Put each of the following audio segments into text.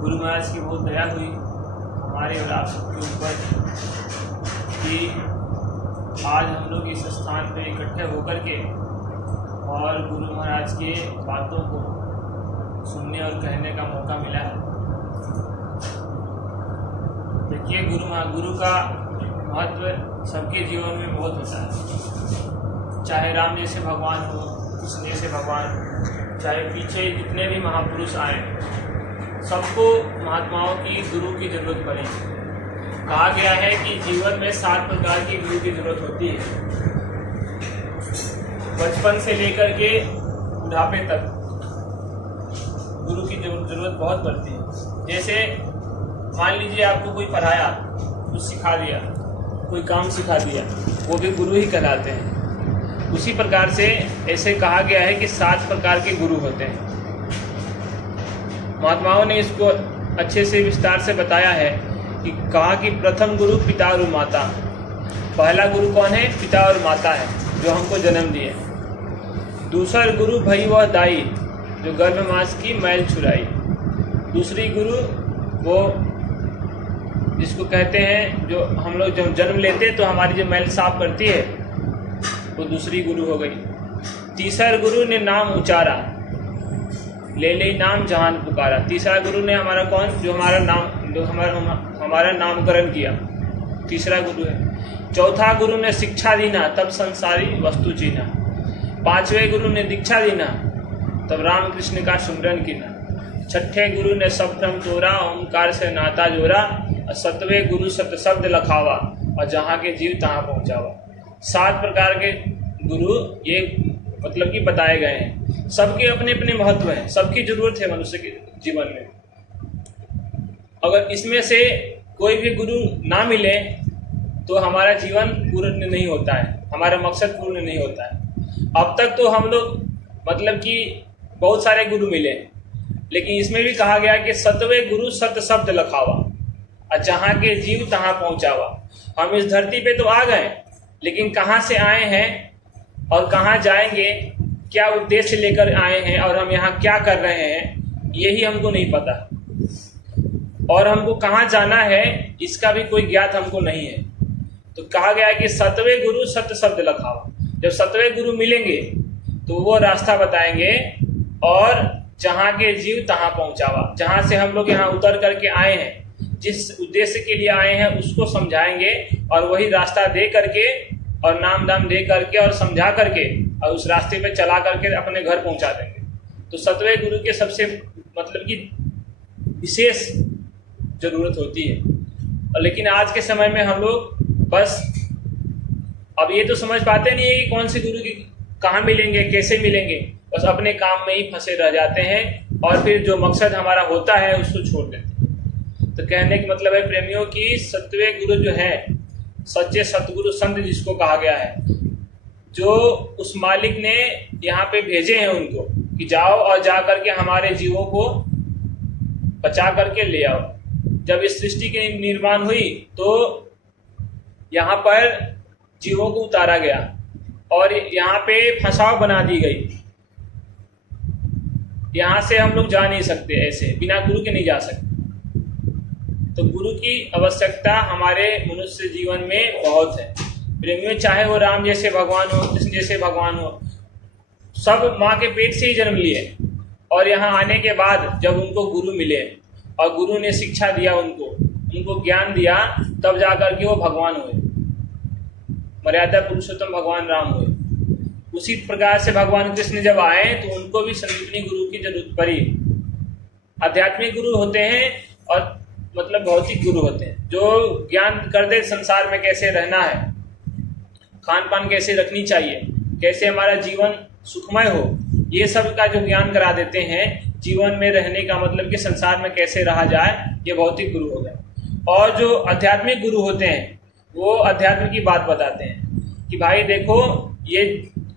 गुरु महाराज की बहुत दया हुई हमारे और आप सबके ऊपर कि आज हम लोग इस स्थान पे इकट्ठे होकर के और गुरु महाराज के बातों को सुनने और कहने का मौका मिला है। देखिए, गुरु का महत्व सबके जीवन में बहुत होता है। चाहे राम जैसे भगवान हो, कृष्ण जैसे भगवान हो, चाहे पीछे जितने भी महापुरुष आए, सबको महात्माओं की गुरु की जरूरत पड़ी। कहा गया है कि जीवन में 7 प्रकार की गुरु की जरूरत होती है। बचपन से लेकर के बुढ़ापे तक गुरु की जरूरत बहुत पड़ती है। जैसे मान लीजिए आपको कोई पढ़ाया, कुछ सिखा दिया, कोई काम सिखा दिया, वो भी गुरु ही कहलाते हैं। उसी प्रकार से ऐसे कहा गया है कि 7 प्रकार के गुरु होते हैं। महात्माओं ने इसको अच्छे से विस्तार से बताया है कि कहा कि प्रथम गुरु पिता और माता। पहला गुरु कौन है? पिता और माता है, जो हमको जन्म दिए। दूसरा गुरु भई वह दाई, जो गर्भमास की मैल छुड़ाई। दूसरी गुरु वो जिसको कहते हैं, जो हम लोग जब जन्म लेते हैं तो हमारी जो मैल साफ करती है, वो दूसरी गुरु हो गई। तीसरा गुरु ने नाम उचारा, ले ले नाम जहान पुकारा। तीसरा गुरु ने हमारा कौन? जो हमारा नाम, जो हमारा नामकरण किया, तीसरा गुरु है। चौथा गुरु ने शिक्षा दीना, तब संसारी वस्तु चीना। 5वें गुरु ने दीक्षा दीना, तब राम कृष्ण का सुमरन कीना। 6ठे गुरु ने सब भ्रम तोरा, ओंकार से नाता जोड़ा। और 7वें गुरु सत्य शब्द लखावा, और जहाँ के जीव तहाँ पहुँचावा। 7 प्रकार के गुरु ये मतलब कि बताए गए हैं। सबके अपने अपने महत्व हैं, सबकी जरूरत है मनुष्य के जीवन में। अगर इसमें से कोई भी गुरु ना मिले तो हमारा जीवन पूर्ण नहीं होता है, हमारा मकसद पूर्ण नहीं होता है। अब तक तो हम लोग मतलब कि बहुत सारे गुरु मिले, लेकिन इसमें भी कहा गया कि 7वें गुरु सत्य शब्द लखावा, और जहाँ के जीव तहाँ पहुँचावा। हम इस धरती पे तो आ गए, लेकिन कहाँ से आए हैं और कहाँ जाएंगे, क्या उद्देश्य लेकर आए हैं और हम यहाँ क्या कर रहे हैं, यही हमको नहीं पता। और हमको कहाँ जाना है इसका भी कोई ज्ञात हमको नहीं है। तो कहा गया है कि 7वें गुरु सत्य शब्द लखावा। जब 7वें गुरु मिलेंगे तो वो रास्ता बताएंगे और जहाँ के जीव तहाँ पहुँचावा। जहाँ से हम लोग यहाँ उतर करके आए हैं, जिस उद्देश्य के लिए आए हैं उसको समझाएंगे और वही रास्ता दे करके और नाम दाम दे करके और समझा करके और उस रास्ते पे चला करके अपने घर पहुंचा देंगे। तो 7वें गुरु के सबसे मतलब कि विशेष जरूरत होती है। लेकिन आज के समय में हम लोग बस अब ये तो समझ पाते नहीं है कि कौन से गुरु की कहाँ मिलेंगे, कैसे मिलेंगे। बस अपने काम में ही फंसे रह जाते हैं और फिर जो मकसद हमारा होता है उसको छोड़ देते हैं। तो कहने का मतलब है प्रेमियों की 7वें गुरु जो है, सच्चे सतगुरु संत जिसको कहा गया है, जो उस मालिक ने यहाँ पे भेजे हैं उनको कि जाओ और जा करके हमारे जीवों को बचा करके ले आओ। जब इस सृष्टि की निर्माण हुई तो यहाँ पर जीवों को उतारा गया और यहाँ पे फंसाव बना दी गई। यहाँ से हम लोग जा नहीं सकते, ऐसे बिना गुरु के नहीं जा सकते। तो गुरु की आवश्यकता हमारे मनुष्य जीवन में बहुत है प्रेमियों। चाहे वो राम जैसे भगवान हो, कृष्ण जैसे भगवान हो, सब माँ के पेट से ही जन्म लिए और यहाँ आने के बाद जब उनको गुरु मिले और गुरु ने शिक्षा दिया, उनको ज्ञान दिया, तब जाकर के वो भगवान हुए, मर्यादा पुरुषोत्तम भगवान राम हुए। उसी प्रकार से भगवान कृष्ण जब आए तो उनको भी संदीपनी गुरु की जरूरत पड़ी। आध्यात्मिक गुरु होते हैं और मतलब भौतिक गुरु होते हैं, जो ज्ञान कर दे संसार में कैसे रहना है, खान पान कैसे रखनी चाहिए, कैसे हमारा जीवन सुखमय हो, ये सब का जो ज्ञान करा देते हैं। जीवन में रहने का मतलब कि संसार में कैसे रहा जाए, ये भौतिक गुरु हो गए। और जो आध्यात्मिक गुरु होते हैं वो अध्यात्म की बात बताते हैं कि भाई देखो, ये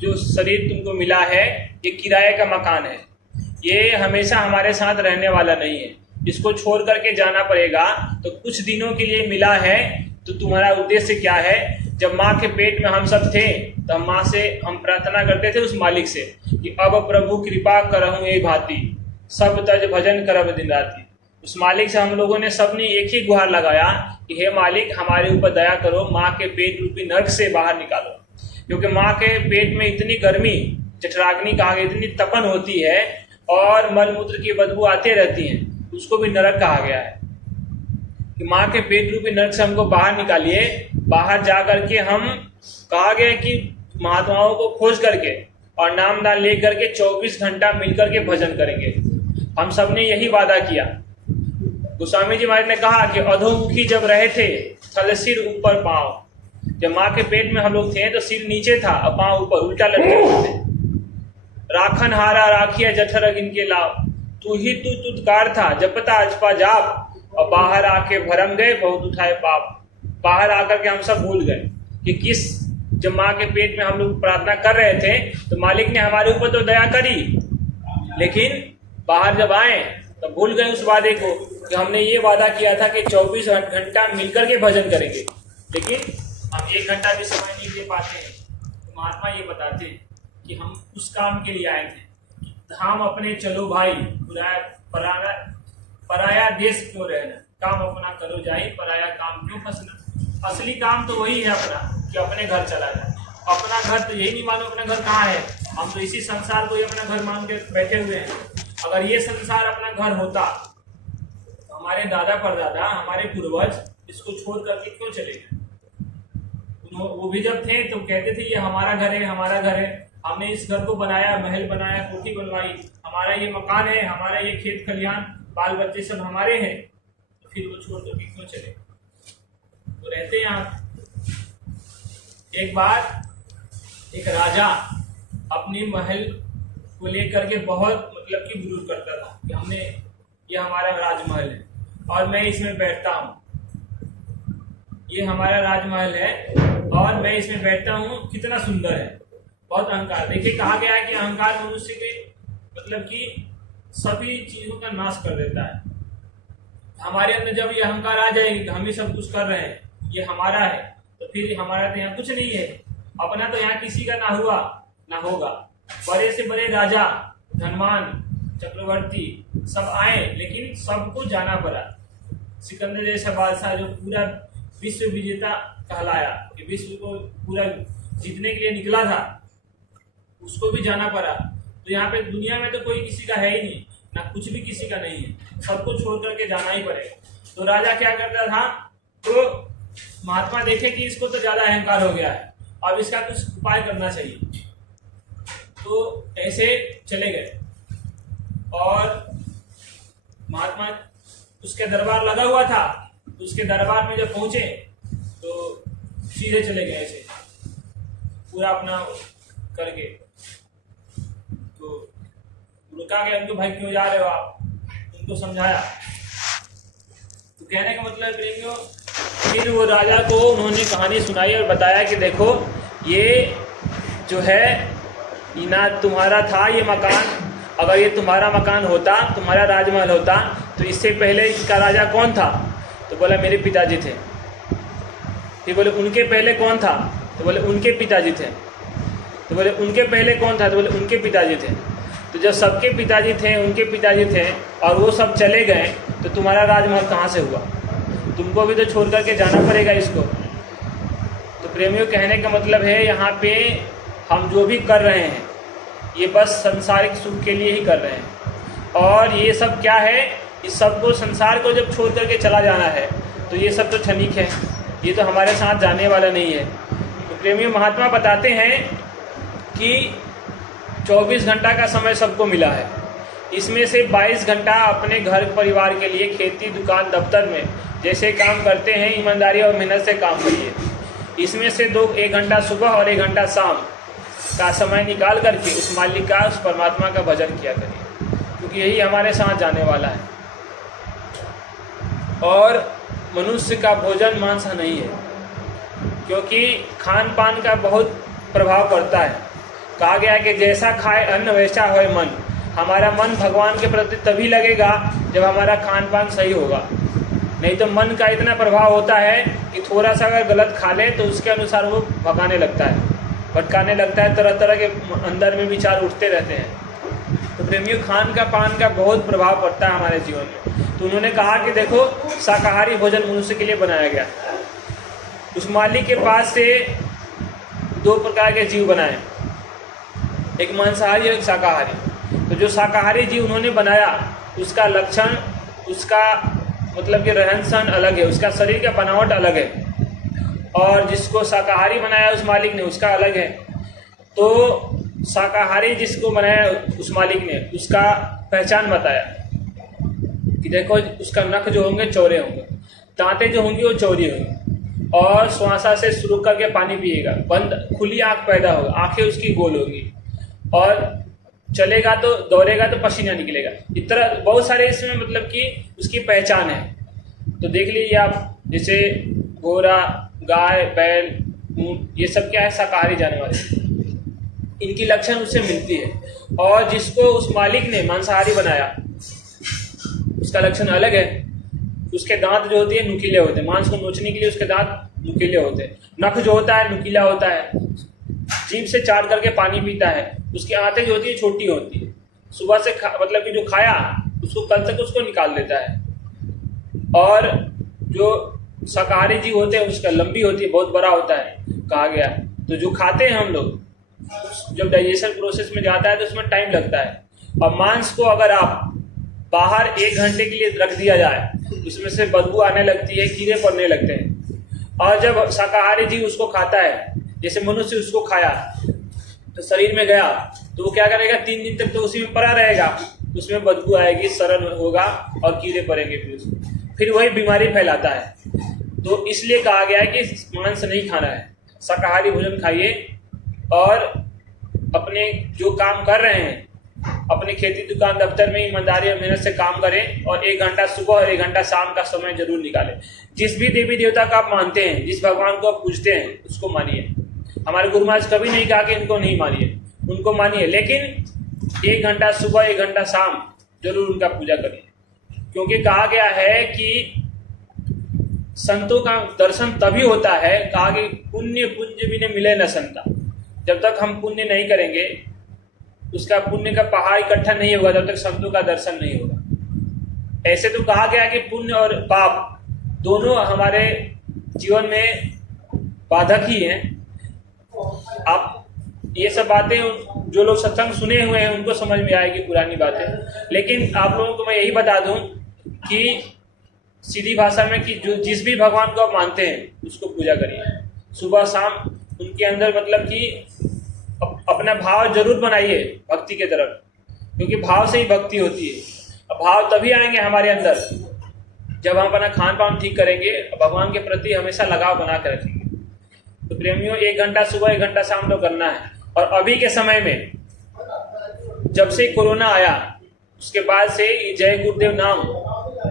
जो शरीर तुमको मिला है ये किराए का मकान है, ये हमेशा हमारे साथ रहने वाला नहीं है, इसको छोड़ करके जाना पड़ेगा। तो कुछ दिनों के लिए मिला है, तो तुम्हारा उद्देश्य क्या है? जब माँ के पेट में हम सब थे तो माँ से हम प्रार्थना करते थे उस मालिक से कि अब प्रभु कृपा करहूँ ये भांति, सब तज भजन करब दिन राति। उस मालिक से हम लोगों ने सबने एक ही गुहार लगाया कि हे मालिक, हमारे ऊपर दया करो, माँ के पेट रूपी नर्क से बाहर निकालो। क्योंकि माँ के पेट में इतनी गर्मी, जठराग्नि कहा गया, इतनी तपन होती है और मलमूत्र की बदबू आते रहती है, उसको भी नरक कहा गया है। कि माँ के पेट रूपी नरक से हमको बाहर निकालिए। बाहर जा करके हम, कहा गया कि महात्माओं को खोज करके और नाम दान ले करके 24 घंटा मिलकर के भजन करेंगे। हम सब ने यही वादा किया। गोस्वामी जी महाराज ने कहा कि अधोमुखी जब रहे थे, थल सिर ऊपर पांव। जब माँ के पेट में हम लोग थे तो सिर नीचे था और पांव ऊपर, उल्टा लटके हुए थे। राखन हारा राखिया जठर इनके लाभ, तू ही तू तुतकार था जपता अजपा जाप, और बाहर आके भरम गए बहुत उठाए पाप। बाहर आकर के हम सब भूल गए कि किस, जब माँ के पेट में हम लोग प्रार्थना कर रहे थे तो मालिक ने हमारे ऊपर तो दया करी, लेकिन बाहर जब आए तो भूल गए उस वादे को कि हमने ये वादा किया था कि 24 घंटा मिलकर के भजन करेंगे, लेकिन हम 1 घंटा भी समय नहीं दे पाते हैं। तो महात्मा ये बताते हैं कि हम उस काम के लिए आए थे, धाम अपने चलो भाई, पराया देश क्यों रहना, काम अपना करो जाई, पराया काम क्यों फंसना। असली काम तो वही है अपना, कि अपने घर चला जाए। अपना घर तो यही नहीं मानो अपना घर कहाँ है, हम तो इसी संसार को ही अपना घर मान के बैठे हुए हैं। अगर ये संसार अपना घर होता तो हमारे दादा परदादा, हमारे पूर्वज इसको छोड़ करके क्यों चले गए। वो भी जब थे तो कहते थे ये हमारा घर है, हमारा घर है, हमने इस घर को बनाया, महल बनाया, कोठी बनवाई, हमारा ये मकान है, हमारा ये खेत खलिहान, बाल बच्चे सब हमारे हैं, तो फिर वो छोड़ करके क्यों चले। तो रहते हैं यहाँ। एक बार एक राजा अपनी महल को लेकर के बहुत मतलब कि विरोध करता था कि हमने, ये हमारा राजमहल है और मैं इसमें बैठता हूँ, ये हमारा राजमहल है और मैं इसमें बैठता हूँ, कितना सुंदर है। बहुत अहंकार। देखिए कहा गया है कि अहंकार मनुष्य के मतलब कि सभी चीजों का नाश कर देता है। हमारे अंदर जब ये अहंकार आ जाएगी कि हम ही सब कुछ कर रहे हैं, ये हमारा है, तो फिर हमारा तो यहाँ कुछ नहीं है, अपना तो यहाँ किसी का ना हुआ ना होगा। बड़े से बड़े राजा, धनवान, चक्रवर्ती सब आए, लेकिन सबको जाना पड़ा। सिकंदर जैसा बादशाह जो पूरा विश्व विजेता कहलाया, कि विश्व को पूरा जीतने के लिए निकला था, उसको भी जाना पड़ा। तो यहाँ पे दुनिया में तो कोई किसी का है ही नहीं, ना कुछ भी किसी का नहीं है, सबको छोड़ करके जाना ही पड़ेगा। तो राजा क्या करता था, तो महात्मा देखे कि इसको तो ज्यादा अहंकार हो गया है, अब इसका कुछ उपाय करना चाहिए। तो ऐसे चले गए और महात्मा, उसके दरबार लगा हुआ था, तो उसके दरबार में जब पहुंचे तो सीधे चले गए ऐसे पूरा अपना करके। तो रुका गया, उनको भाई क्यों जा रहे हो आप, उनको समझाया। तो कहने का मतलब प्रेमियों, फिर वो राजा को उन्होंने कहानी सुनाई और बताया कि देखो ये जो है ना तुम्हारा था ये मकान, अगर ये तुम्हारा मकान होता, तुम्हारा राजमहल होता, तो इससे पहले इसका राजा कौन था। तो बोला मेरे पिताजी थे। फिर बोले उनके पहले कौन था, तो बोले उनके पिताजी थे। तो बोले उनके पहले कौन था, तो बोले उनके पिताजी थे। तो जब सबके पिताजी थे, उनके पिताजी थे और वो सब चले गए, तो तुम्हारा राजमहल कहाँ से हुआ, तुमको भी तो छोड़ करके जाना पड़ेगा इसको। तो प्रेमियों कहने का मतलब है, यहाँ पे हम जो भी कर रहे हैं ये बस संसारिक सुख के लिए ही कर रहे हैं, और ये सब क्या है, इस सब को, संसार को जब छोड़ करके चला जाना है तो ये सब तो क्षणिक है, ये तो हमारे साथ जाने वाला नहीं है। तो प्रेमियों महात्मा बताते हैं कि 24 घंटा का समय सबको मिला है, इसमें से 22 घंटा अपने घर परिवार के लिए, खेती, दुकान, दफ्तर में जैसे काम करते हैं, ईमानदारी और मेहनत से काम करिए। इसमें से 1 घंटा सुबह और 1 घंटा शाम का समय निकाल करके उस मालिक का, उस परमात्मा का भजन किया करिए, क्योंकि यही हमारे साथ जाने वाला है। और मनुष्य का भोजन मांस नहीं है, क्योंकि खान पान का बहुत प्रभाव पड़ता है। कहा गया कि जैसा खाए अन्न वैसा होए मन। हमारा मन भगवान के प्रति तभी लगेगा जब हमारा खान पान सही होगा, नहीं तो मन का इतना प्रभाव होता है कि थोड़ा सा अगर गलत खा ले तो उसके अनुसार वो भगाने लगता है, भटकाने लगता है, तरह तरह के अंदर में विचार उठते रहते हैं। तो प्रेमियों खान का पान का बहुत प्रभाव पड़ता है हमारे जीवन में। तो उन्होंने कहा कि देखो शाकाहारी भोजन मनुष्य के लिए बनाया गया। उस मालिक के पास से 2 प्रकार के जीव बनाए, एक मांसाहारी और एक शाकाहारी। तो जो शाकाहारी जीव उन्होंने बनाया उसका लक्षण, उसका मतलब कि रहन सहन अलग है, उसका शरीर का बनावट अलग है, और जिसको शाकाहारी बनाया उस मालिक ने उसका अलग है। तो शाकाहारी जिसको बनाया उस मालिक ने उसका पहचान बताया कि देखो उसका नख जो होंगे चौड़े होंगे, दांतें जो होंगी वो चौड़ी होंगी, और श्वासा से शुरू करके पानी पिएगा, बंद खुली आंख पैदा होगा, आंखें उसकी गोल होगी, और चलेगा तो दौड़ेगा तो पसीना निकलेगा। इस तरह बहुत सारे इसमें मतलब कि उसकी पहचान है। तो देख लीजिए आप, जैसे घोड़ा, गाय, बैल, ऊंट, ये सब क्या है शाकाहारी जानवर है, इनकी लक्षण उससे मिलती है। और जिसको उस मालिक ने मांसाहारी बनाया उसका लक्षण अलग है, उसके दांत जो होते हैं नुकीले होते हैं, मांस को नोचने के लिए उसके दांत नुकीले होते हैं, नख जो होता है नुकीला होता है, जीभ से चाट करके पानी पीता है, उसकी आंतें जो होती है छोटी होती है, सुबह से मतलब कि जो खाया उसको कल तक उसको निकाल देता है। और जो शाकाहारी जीव होते हैं उसका लंबी होती है, बहुत बड़ा होता है कहा गया। तो जो खाते हैं हम लोग, जब डाइजेशन प्रोसेस में जाता है तो उसमें टाइम लगता है। और मांस को अगर आप बाहर 1 घंटे के लिए रख दिया जाए उसमें से बदबू आने लगती है, कीड़े पड़ने लगते हैं। और जब शाकाहारी जीव उसको खाता है, जैसे मनुष्य उसको खाया तो शरीर में गया तो वो क्या करेगा, 3 दिन तक तो उसी में पड़ा रहेगा, उसमें बदबू आएगी, सड़न होगा और कीड़े पड़ेंगे, फिर वही बीमारी फैलाता है। तो इसलिए कहा गया है कि मांस नहीं खाना है, शाकाहारी भोजन खाइए। और अपने जो काम कर रहे हैं अपने खेती दुकान दफ्तर में ईमानदारी और मेहनत से काम करें, और 1 घंटा सुबह और 1 घंटा शाम का समय जरूर निकालें। जिस भी देवी देवता का आप मानते हैं, जिस भगवान को आप पूजते हैं उसको मानिए। हमारे गुरु महाराज कभी नहीं कहा कि इनको नहीं मानिए, उनको मानिए, लेकिन 1 घंटा सुबह 1 घंटा शाम जरूर उनका पूजा करिए। क्योंकि कहा गया है कि संतों का दर्शन तभी होता है, कहा कि पुण्य पुंज भी न मिले न संता। जब तक हम पुण्य नहीं करेंगे, उसका पुण्य का पहाड़ इकट्ठा नहीं होगा, जब तक संतों का दर्शन नहीं होगा। ऐसे तो कहा गया कि पुण्य और पाप दोनों हमारे जीवन में बाधक ही हैं। आप ये सब बातें जो लोग सत्संग सुने हुए हैं उनको समझ में आएगी पुरानी बातें, लेकिन आप लोगों को मैं यही बता दूं कि सीधी भाषा में कि जो जिस भी भगवान को आप मानते हैं उसको पूजा करिए, सुबह शाम उनके अंदर मतलब कि अपना भाव जरूर बनाइए भक्ति के तरफ, क्योंकि भाव से ही भक्ति होती है। भाव तभी आएंगे हमारे अंदर जब हम अपना खान पान ठीक करेंगे, भगवान के प्रति हमेशा लगाव बना कर रखेंगे। तो प्रेमियों, 1 घंटा सुबह 1 घंटा शाम तो करना है। और अभी के समय में जब से कोरोना आया उसके बाद से ये जय गुरुदेव नाम,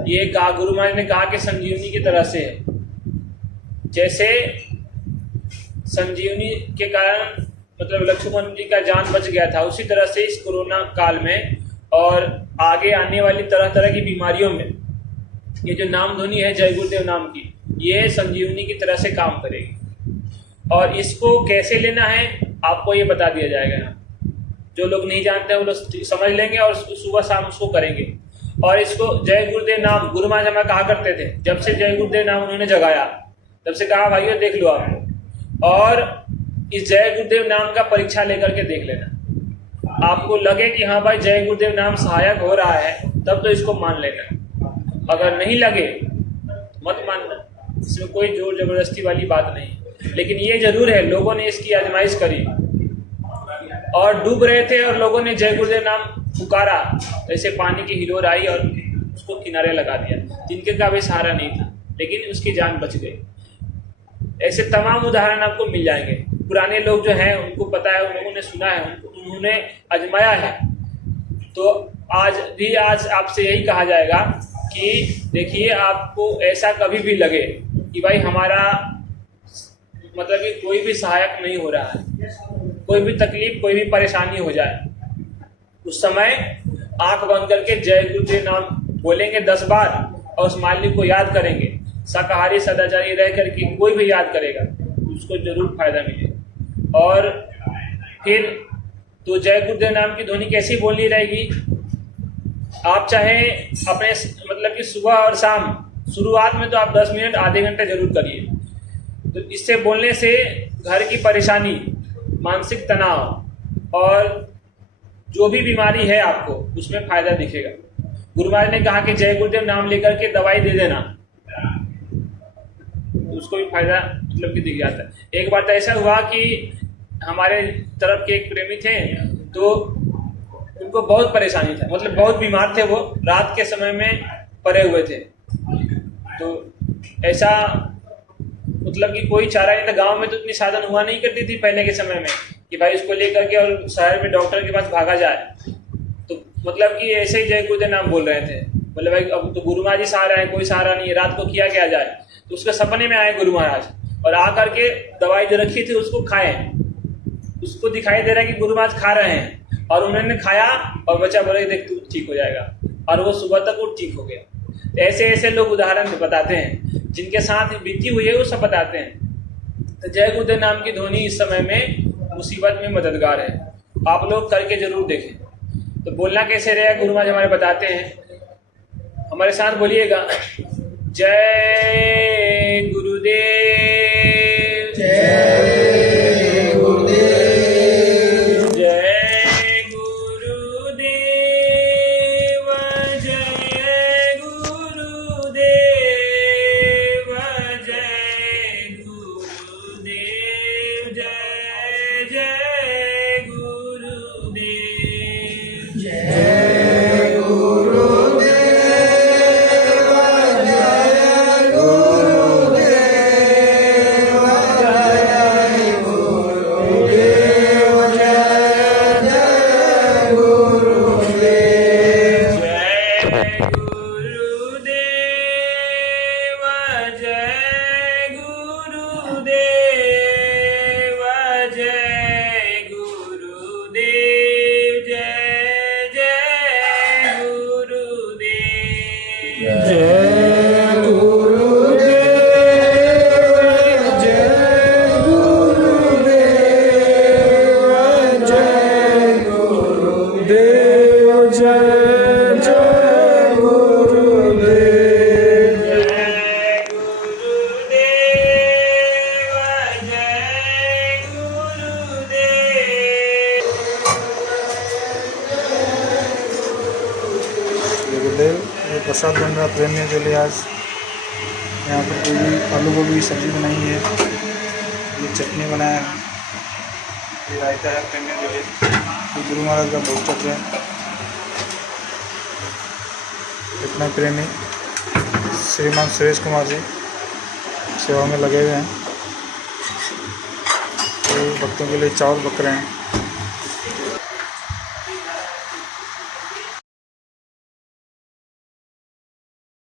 ये कहा गुरु महाराज ने कहा कि संजीवनी की तरह से है। जैसे संजीवनी के कारण मतलब लक्ष्मण जी का जान बच गया था, उसी तरह से इस कोरोना काल में और आगे आने वाली तरह तरह की बीमारियों में ये जो नाम ध्वनि है जय गुरुदेव नाम की, ये संजीवनी की तरह से काम करेगी। और इसको कैसे लेना है आपको ये बता दिया जाएगा। जो लोग नहीं जानते हैं वो लोग समझ लेंगे और सुबह शाम उसको करेंगे। और इसको जय गुरुदेव नाम गुरु महाराज हमें कहा करते थे, जब से जय गुरुदेव नाम उन्होंने जगाया तब से कहा भाइयों देख लो आप, और इस जय गुरुदेव नाम का परीक्षा लेकर के देख लेना। आपको लगे कि हाँ भाई जय गुरुदेव नाम सहायक हो रहा है तब तो इसको मान लेना, अगर नहीं लगे मत मानना। इसमें कोई जोर जबरदस्ती वाली बात नहीं। लेकिन ये जरूर है लोगों ने इसकी आजमाइश करी और डूब रहे थे और लोगों ने जय गुरुदेव नाम पुकारा, ऐसे पानी की हिलोर आई और उसको किनारे लगा दिया, जिनके का भी सहारा नहीं था लेकिन उसकी जान बच गई। ऐसे तमाम उदाहरण आपको मिल जाएंगे। पुराने लोग जो हैं उनको पता है, उन लोगों ने सुना है, उन्होंने आजमाया है। तो आज आपसे यही कहा जाएगा कि देखिए आपको ऐसा कभी भी लगे कि भाई हमारा मतलब कि कोई भी सहायक नहीं हो रहा है, कोई भी तकलीफ कोई भी परेशानी हो जाए, उस समय आंख बंद करके जय गुरुदेव नाम बोलेंगे 10 बार और उस मालिक को याद करेंगे। शाकाहारी सदाचारी रह करके कोई भी याद करेगा उसको जरूर फायदा मिलेगा। और फिर तो जय गुरुदेव नाम की ध्वनि कैसी बोलनी रहेगी आप चाहे अपने मतलब कि सुबह और शाम, शुरुआत में तो आप 10 मिनट आधे घंटे जरूर करिए। तो इससे बोलने से घर की परेशानी, मानसिक तनाव और जो भी बीमारी है आपको उसमें फायदा दिखेगा। गुरु महाराज ने कहा कि जय गुरुदेव नाम लेकर के दवाई दे देना, तो उसको भी फायदा मतलब कि दिख जाता है। एक बार तो ऐसा हुआ कि हमारे तरफ के एक प्रेमी थे, तो उनको बहुत परेशानी था, मतलब बहुत बीमार थे, वो रात के समय में पड़े हुए थे। तो ऐसा मतलब कि कोई चारा नहीं था। गांव में तो इतनी साधन हुआ नहीं करती थी पहले के समय में कि भाई उसको लेकर के और शहर में डॉक्टर के पास भागा जाए। तो मतलब कि ऐसे ही जय गुरुदेव नाम बोल रहे थे, बोले भाई अब तो गुरु महाराज ही सहारा है, कोई सहारा नहीं है, रात को किया क्या जाए। तो उसके सपने में आए गुरु महाराज और आकर के दवाई जो रखी थी उसको खाए। उसको दिखाई दे रहा है कि गुरु महाराज खा रहे हैं, और उन्होंने खाया और बच्चा बोले देख तू ठीक हो जाएगा, और वो सुबह तक वो ठीक हो गया। तो ऐसे ऐसे लोग उदाहरण बताते हैं, जिनके साथ बीती हुई है वो सब बताते हैं। तो जय गुरुदेव नाम की ध्वनि इस समय में मुसीबत में मददगार है, आप लोग करके जरूर देखें। तो बोलना कैसे रहेगा गुरु महाराज हमारे बताते हैं, हमारे साथ बोलिएगा। जय गुरुदेव, जय गुरुदेव, जय गुरुदेव, जय गुरुदेव, जय गुरुदेव, जय जय गुरुदेव, जय गुरुदेव, जय गुरुदेव, जय गुरुदेव, जय जय गुरुदेव, जय गुरुदेव, जय गुरुदेव, जय गुरुदेव, जय जय गुरुदेव, जय गुरुदेव, जय गुरुदेव, जय गुरुदेव, जय जय गुरुदेव, जय गुरुदेव, जय गुरुदेव। ये प्रसाद बन रहा प्रेमियों के लिए। आज यहाँ पर कोई भी आलू गोभी की सब्जी बनाई है, ये चटनी बनाया है, ये रायता है प्रेमियों के लिए। ये गुरु महाराज का भोग चक्र है। इतना प्रेमी श्रीमान सुरेश कुमार जी सेवा में लगे हुए हैं। तो भक्तों के लिए चावल पक रहे हैं।